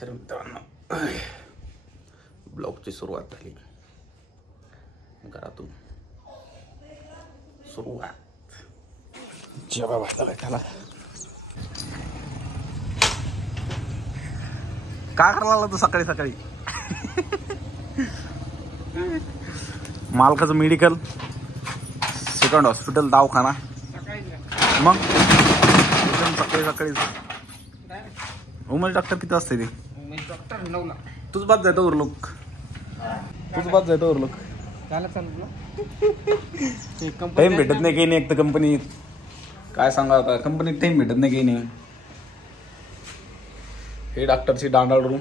तर मित्रांनो ब्लॉगची सुरुवात झाली घरातून सुरुवात जेव्हा वाटलं त्याला का करायला लागला तू सकाळी सकाळी मालकाचं मेडिकल सेकंड हॉस्पिटल दवाखाना मग सकाळी सकाळी उमेश डॉक्टर किती वाजता ते डॉक्टर 9 ला तुझ बात जायचं उरलोक तुझ बात जायचं उरलोक टाइम भेटत नाही काही नाही एक तर कंपनीत काय सांगा आता कंपनीत टाइम भेटत नाही काही नाही हे डॉक्टरची डांडाळ रूम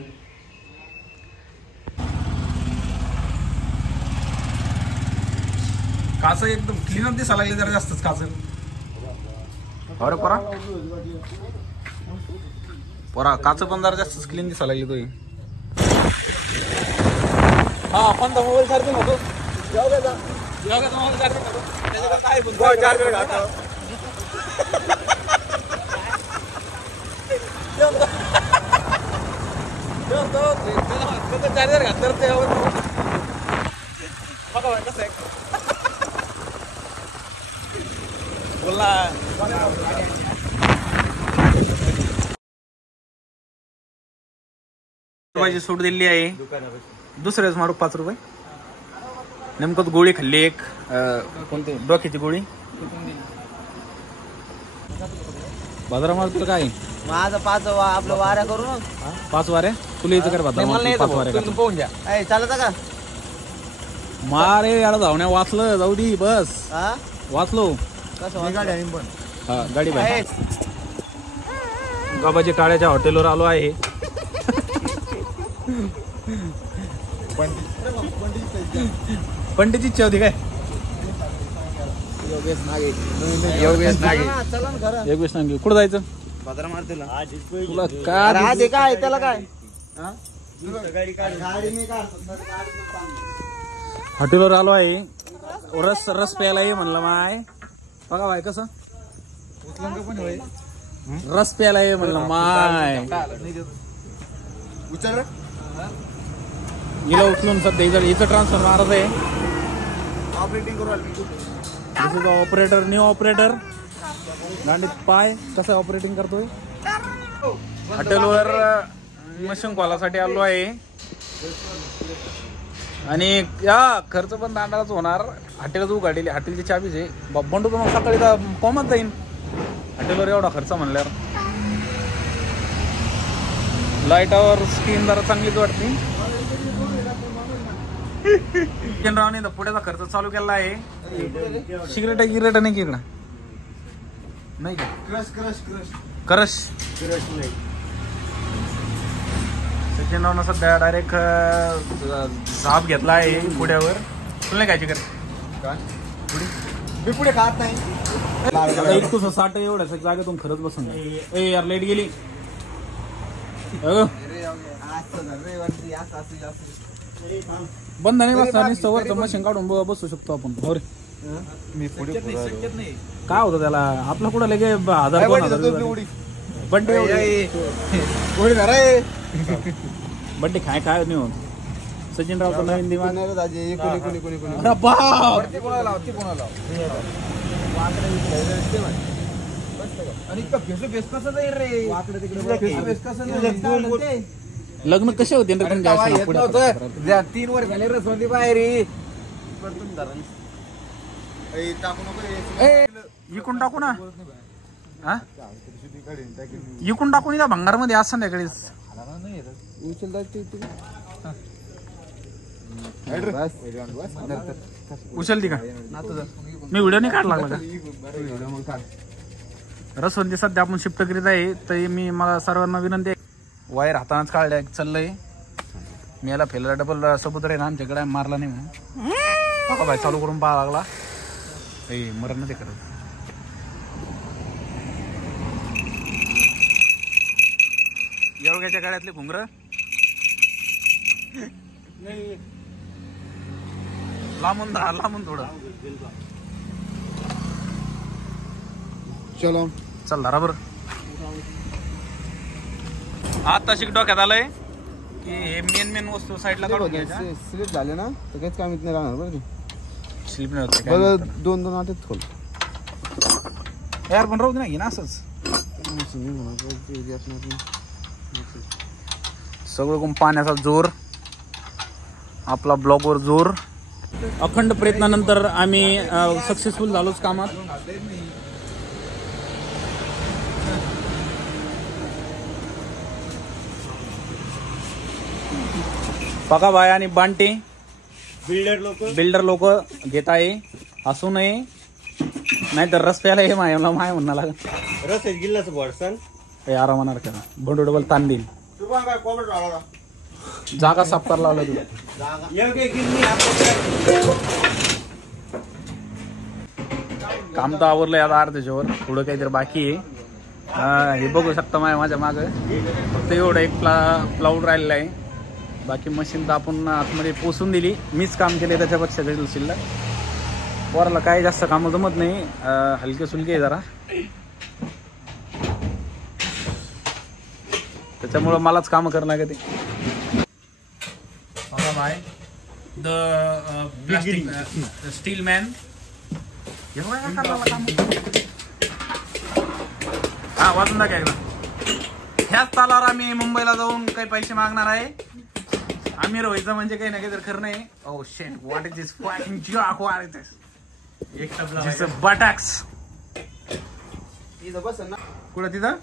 काच एकदम क्लीनर दिसायला लागले जरा जास्तच काच अरे पोरा पोरा काच पण जरा जास्तच क्लीन दिसायला लागली तो हा आपण मोबाईल चार्जिंग होतो मोबाईल चार्जिंग होतो त्याच्याकडे काय बोलतो चार्जर घालतो चार्जर घातलं त्यावर बघा कसं आहे बोला रुपयाची सूट दिली आहे दुसऱ्याच मारू 5 रुपये नेमकं गोळी खाल्ली एक कोणती डोक्याची गोळी बाजारामध्ये तुला काय माझं 5 आपलं वाऱ्या करू ना 5 वाऱ्या तुला इथं कर बाजार 5 वाऱ्या पोहून द्या चालत का मारे याला धावण्या वाचलं जाऊ दे बस वाचलो कसं गाडी पण हा गाडी बाहेर गाबाजी काळ्याच्या हॉटेलवर आलो आहे पंडितची इच्छा होती काय योगेश नागे कुठं जायचं बाजार मारतेला तुला काय काय त्याला काय हॉटेलवर आलो आहे रस प्यायला ये म्हणलं माय बघा बाय कसं रस प्यायला ये म्हणलं माय हिला उचलून सध्या हिचं ट्रान्सफर मारत आहे ऑपरेटिंग करू ऑपरेटर न्यू ऑपरेटर गांडीत पाय कसं ऑपरेटिंग करतोय हॉटेलवर मशीन कॉलासाठी आलो आहे आणि या खर्च पण दांडाच होणार हॉटेलच उघडलेली हॉटेलची चाबीच आहे बंडू तर मग सकाळी कॉमत जाईन हॉटेलवर एवढा खर्च म्हणल्यावर लाईटावर स्क्रीन जरा चांगलीच वाटते रावने पुढ्याचा खर्च चालू केला आहे सिगरेट गिरेट नाही की इकडं नाही का करश सचिन रावनं सध्या डायरेक्ट झाप घेतला आहे पुढ्यावर तुला नाही खायची कर मी पुढे खात नाही इतकं 60 एवढ्या जागेतून खरंच बसून ए यार लाईट गेली बंद नाही बसणार आणि सवरचं मशीन काढून बसू शकतो आपण हो रे मी पुढे काय होतं त्याला आपला कुठं लगे 1000 बंडे बंडे काय काय नाही होत सचिन रावचं नवीन दिवाण लग्न कसे होते 3 वर झाले रसवंती बाहेर इकून टाकू ना इकून टाकून या भंगार मध्ये आज संध्याकाळीच उचलती का मी व्हिडिओ नाही काढला लागला का रसवंती सध्या आपण शिफ्ट करीत आहे तर मी मला सर्वांना विनंती आहे वायर हातानच काढल्या चाललंय मी याला फेलर डबल सबूत आहे ना आमच्याकडे मारला नाही म्हणून बघा बाय चालू करून पाहा लागला मरण नाही ते करत योग्याच्या गाड्यातले घुंगर लांबून थोडं चलो चल बराबर आता शिक डोक्यात आलंय की हे मेन वस्तू साईडला काढून घ्यायच्या. स्लिप झाले ना तर काहीच काम नाही राहणार बरं. स्लिप नाही होत बरं 2-2 आठच खोल यार, पण राहू दे ना, घे ना असंच सगळं कोण पाण्याचा जोर, आपला ब्लॉगवर जोर. अखंड प्रयत्नानंतर आम्ही सक्सेसफुल झालोच कामात. पका भाई आणि बांटे बिल्डर लोक घेत आहे. असू नये नाही तर रस प्यायला हे माय म्हणणं लागत. रस गिल्लाच भरसन हे आराम होणार का भंडू डबल ताण देईल. जागा साफ करायला लावला तुला. काम तर आवरलंय आता अर्ध्याच्यावर, थोडं काहीतरी बाकी आहे. हे बघू शकता माझ्या माग फक्त एवढं एक प्लाऊड राहिलेला आहे. बाकी मशीन तर आपण आतमध्ये पोचून दिली. मीच काम केले त्याच्यापेक्षा घरी शिल्लक. वरला काही जास्त काम जमत नाही, हलके सुलके आहे जरा, त्याच्यामुळं मलाच काम करणं लागते. By the plastic steel man. हा वाजून टाका एकदा. ह्याच तालावर आम्ही मुंबईला जाऊन काही पैसे मागणार आहे. आमिर व्हायचं म्हणजे काही ना काही तर खरं नाही. Oh shit, what is this fucking joke, what is this buttocks. कुठं तिथं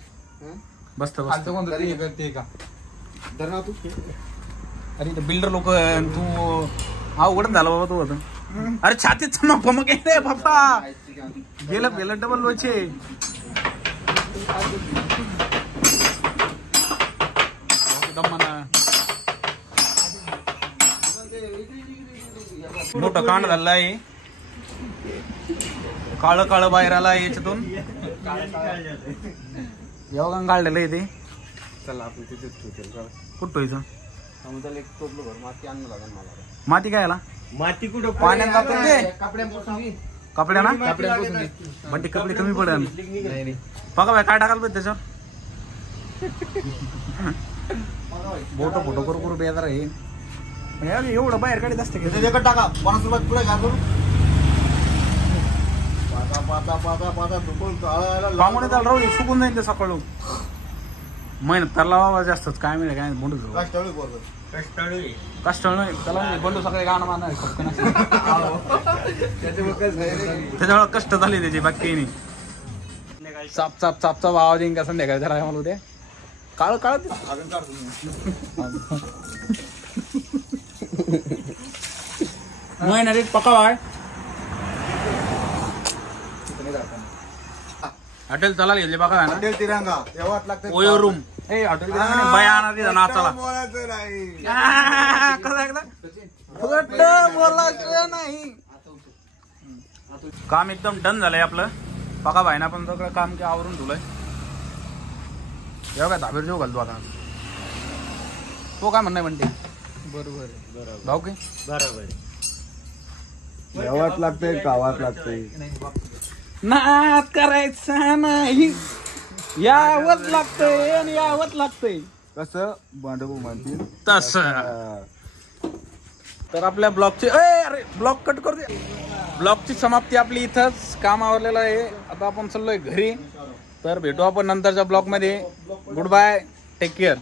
बसत बसत. अरे बिल्डर लोक तू अवघडच झालं बाबा तू होत. अरे छातीत मग रे बाबा गेलं डबल लोचे. मोठं कांड झालं आहे. काळ काळ बाहेर आला याच्यातून. एवढं काढलेलं आहे ते. चला आपण तिथेच कुठं ठेवायचं? एक टोपलं भर माती आणणं लागेल मला. माती काय आला? माती कुठं पाण्यात जातं ते. कपड्या ना पण ते कपडे कमी पडेल. बघा बाय काय टाकाल पाहिजे त्याच्यावर. फोटो करू बेजार आहे. एवढं बाहेर काढत असते टाका 50 रुपयात पुढे घालून पांगुणे त्याला राहू दे, सुकून जाईल ते सकाळू. मेहनत त्याला बाबा जास्तच काय मिळेल काय बंडू कष्टाळू नाही त्याला बंडू सकाळी गाणं मारणार त्याच्यामुळे कष्ट झाले त्याचे बाकी नाही. चाप चाप चाप चाप आवाज येईन का संध्याकाळी जरा मला उद्या काळ काळ महिना रेट पका आहे. हॉटेल चला गेले बघा ना. हॉटेल तिरंगा एवढाच लागतं. ओयो रूम ए हॉटेल बाया आणा तिथं नाचाला. बोलायचं नाही. काम एकदम डन झालंय आपलं. बघा भाईना पण सगळं काम की आवरून ठेवलंय. एवढा काय धाबेर जेव घालतो आता. तो काय म्हणणं म्हणते बरोबर भाऊ की बरोबर. एवढाच लागतंय गावात लागतंय. नाद करायचा नाही यावंच लागतंय आणि यावंच लागतंय. कसं भांडवू म्हणतील तस. तर आपल्या ब्लॉगची अरे ब्लॉग कट करू दे. ब्लॉगची समाप्ती आपली इथंच. काम आवरलेलं आहे. आता आपण चाललोय घरी. तर भेटू आपण नंतरच्या ब्लॉग मध्ये. Good bye, take care.